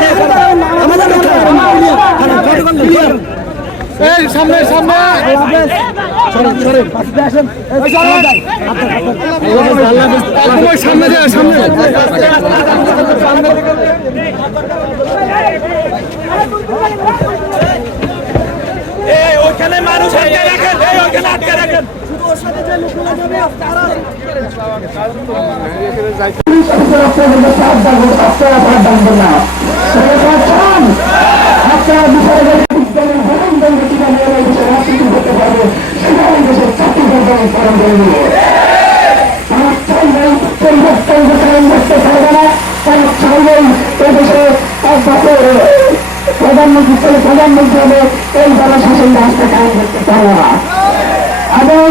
এই সামনে ওই সামনে যা সামনে ওখানে মানুষ আটকে রাখেন এই ওখানে আটকে রাখেন প্রধানমন্ত্রী ছেলে প্রধানমন্ত্রী হবে, এই জনশাসন রাস্তা কায়ন করতে পারবে না। এবং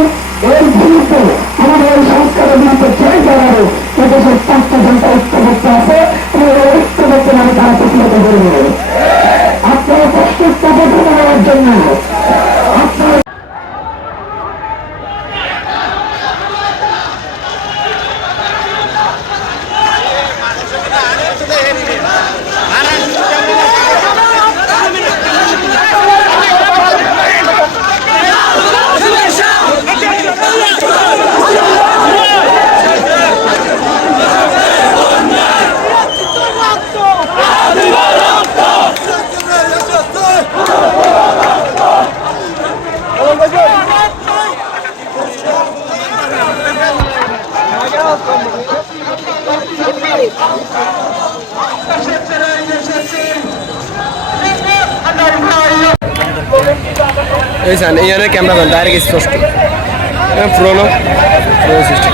এর বিরুদ্ধে আমাদের এই সংস্কারের বিরুদ্ধে যে জায়গায় এদেশের চারটা ঘণ্টা ঐক্যবদ্ধ আছে, এবং এই ঐক্যবদ্ধ মানে তারা প্রতিহত আপনারা করার জন্য அரசு এই এই ক্যামেরাম্যান ডাইরেক্ট স্পষ্ট পুরোনো পুরো সিস্টেম